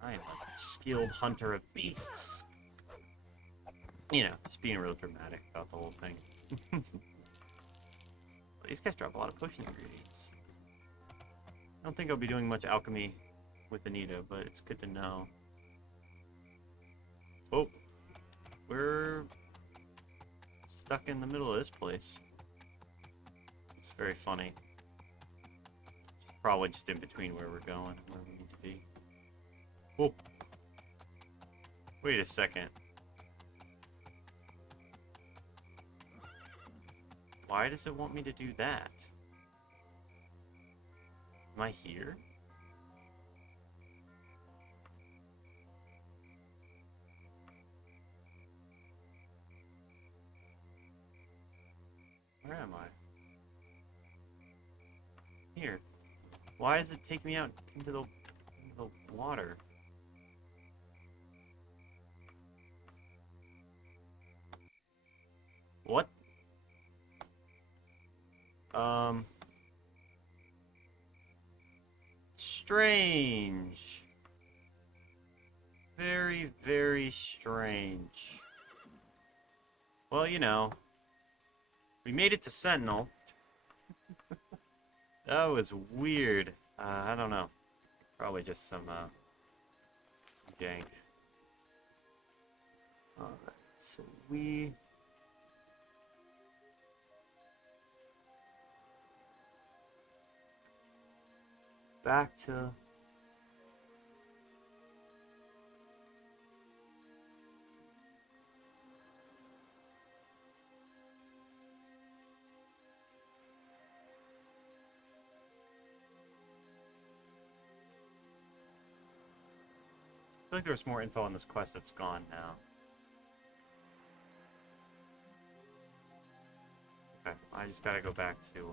I am a skilled hunter of beasts. You know, just being real dramatic about the whole thing. These guys drop a lot of potion ingredients. I don't think I'll be doing much alchemy with Anita, but it's good to know. Oh, we're stuck in the middle of this place. It's very funny. It's probably just in between where we're going and where we need to be. Oh, wait a second. Why does it want me to do that? Am I here? Where am I? Here. Why does it take me out into the water? What? Strange. Very, very strange. Well, you know, we made it to Sentinel. That was weird. I don't know. Probably just some, jank. Alright, so we... back to... I feel like there was more info on this quest that's gone now. Okay, I just gotta go back to,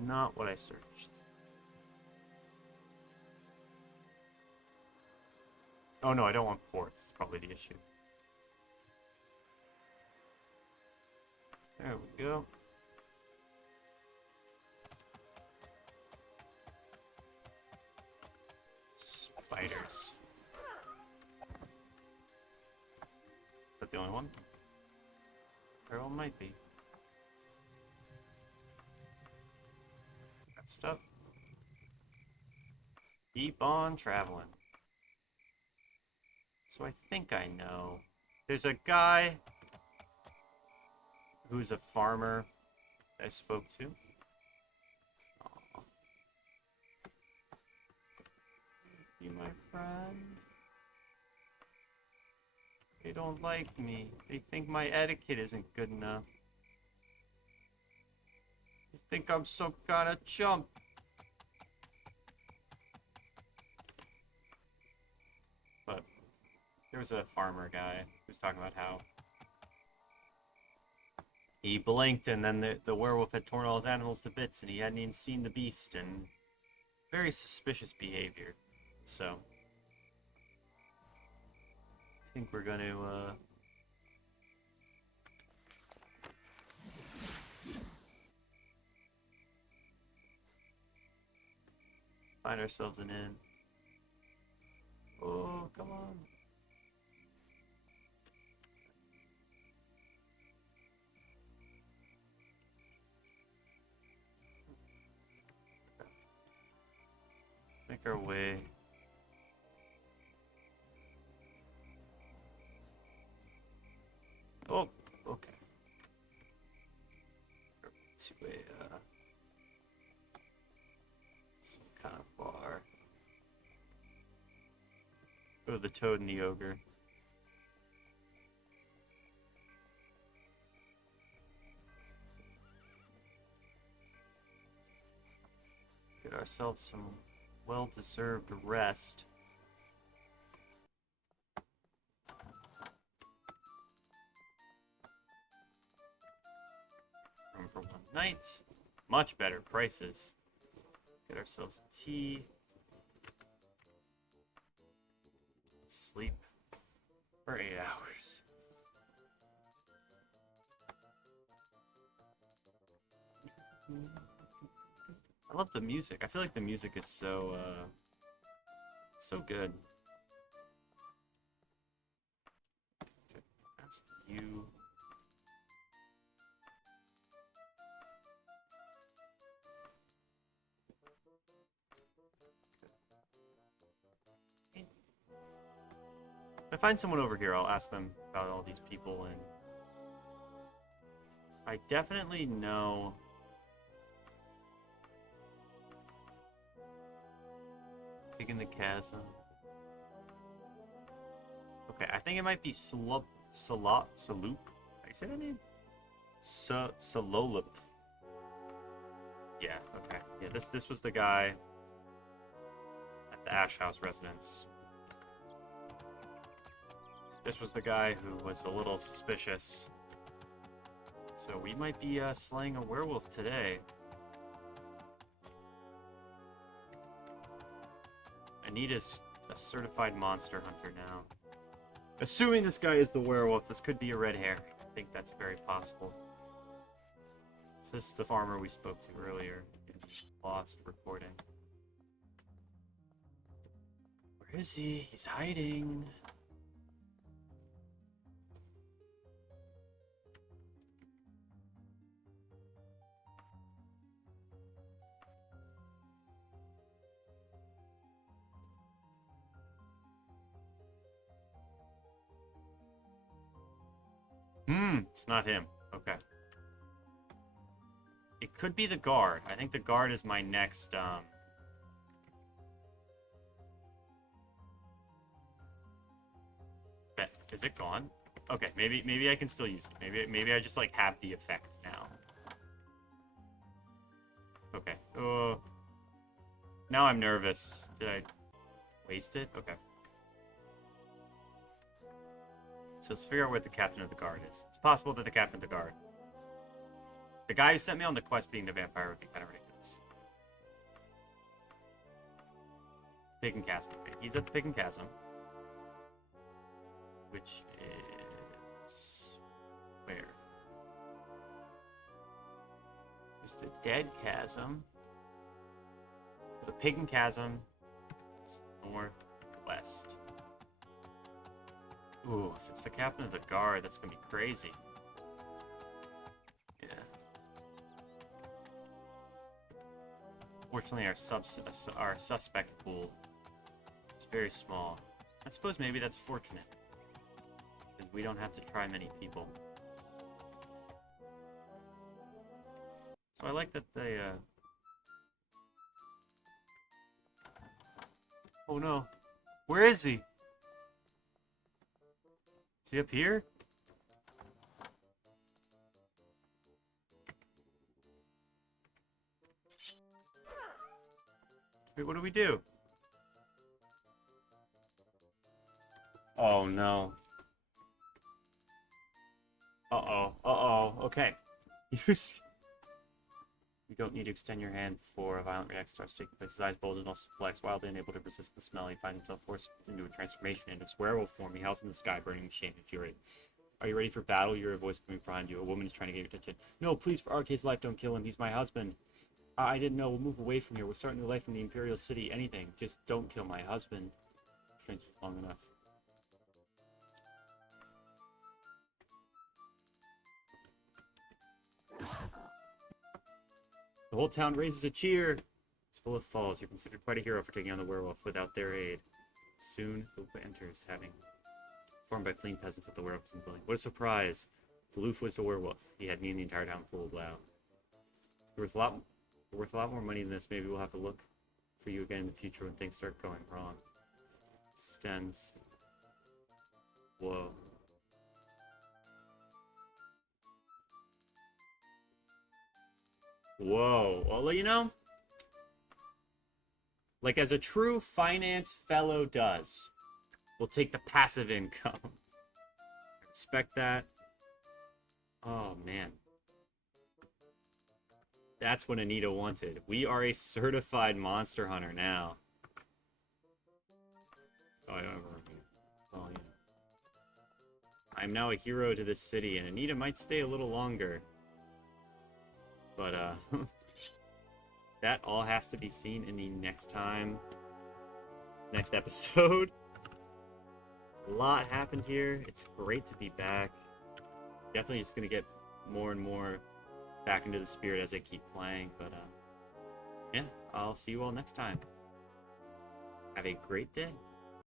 not what I searched. Oh no, I don't want ports. That's probably the issue. There we go. Spiders. Is that the only one? Very well might be. Got stuff. Keep on traveling. So I think I know. There's a guy who's a farmer I spoke to. Aww. You my friend? They don't like me. They think my etiquette isn't good enough. They think I'm some kind of chump. But there was a farmer guy who was talking about how he blinked and then the werewolf had torn all his animals to bits and he hadn't even seen the beast, and very suspicious behavior. So I think we're going to find ourselves an inn. Oh, come on. Make our way. Oh, okay. To a some kind of bar. Go to the Toad and the Ogre. Get ourselves some well-deserved rest. Room for one night. Much better prices. Get ourselves a tea. Sleep for 8 hours. I love the music. I feel like the music is so good. Okay, ask you. If I find someone over here, I'll ask them about all these people, and I definitely know Pig in the Chasm. Okay, I think it might be Saloop. How you say that name? Salolup. Yeah, okay. Yeah, this was the guy at the Ash House residence. This was the guy who was a little suspicious. So we might be slaying a werewolf today. Anita's a certified monster hunter now. Assuming this guy is the werewolf, this could be a red hair. I think that's very possible. So this is the farmer we spoke to earlier in Lost recording. Where is he? He's hiding. It's not him. Okay. It could be the guard. I think the guard is my next, bet. Is it gone? Okay, maybe I can still use it. Maybe I just, like, have the effect now. Okay. Now I'm nervous. Did I waste it? Okay. So let's figure out where the captain of the guard is. It's possible that the captain of the guard. The guy who sent me on the quest being the vampire would be kind of ridiculous. Pagan Chasm. Okay, he's at the Pagan Chasm. Which is... where? There's the Dead Chasm. The Pagan Chasm is northwest. Ooh, if it's the captain of the guard, that's gonna be crazy. Yeah. Fortunately, our suspect pool is very small. I suppose maybe that's fortunate, because we don't have to try many people. So I like that they, Oh no. Where is he? Is he up here? Wait, what do we do? Oh no. Uh-oh. Uh-oh. Okay. You don't need to extend your hand before a violent reaction starts taking place. His eyes bulge and also flex, wildly unable to resist the smell. He finds himself forced into a transformation into its werewolf form. He howls in the sky, burning with shame and fury. Are you ready for battle? You hear a voice coming behind you. A woman is trying to get your attention. No, please, for Arcade's life, don't kill him. He's my husband. I didn't know. We'll move away from here. We'll start a new life in the Imperial City. Anything. Just don't kill my husband. Strange, long enough. The whole town raises a cheer. It's full of falls. You're considered quite a hero for taking on the werewolf without their aid. Soon, Lupa enters, having formed by fleeing peasants at the werewolf's building. What a surprise! Faloof was the werewolf. He had me and the entire town fooled. Wow. You're worth a lot more money than this. Maybe we'll have to look for you again in the future when things start going wrong. Stems. Whoa. Whoa. Well, you know, like as a true finance fellow does, we'll take the passive income. Respect that. Oh, man. That's what Anita wanted. We are a certified monster hunter now. Oh, I don't have room here. Oh, yeah. I'm now a hero to this city, and Anita might stay a little longer. But, that all has to be seen in the next episode. A lot happened here. It's great to be back. Definitely just gonna get more and more back into the spirit as I keep playing. But, yeah, I'll see you all next time. Have a great day.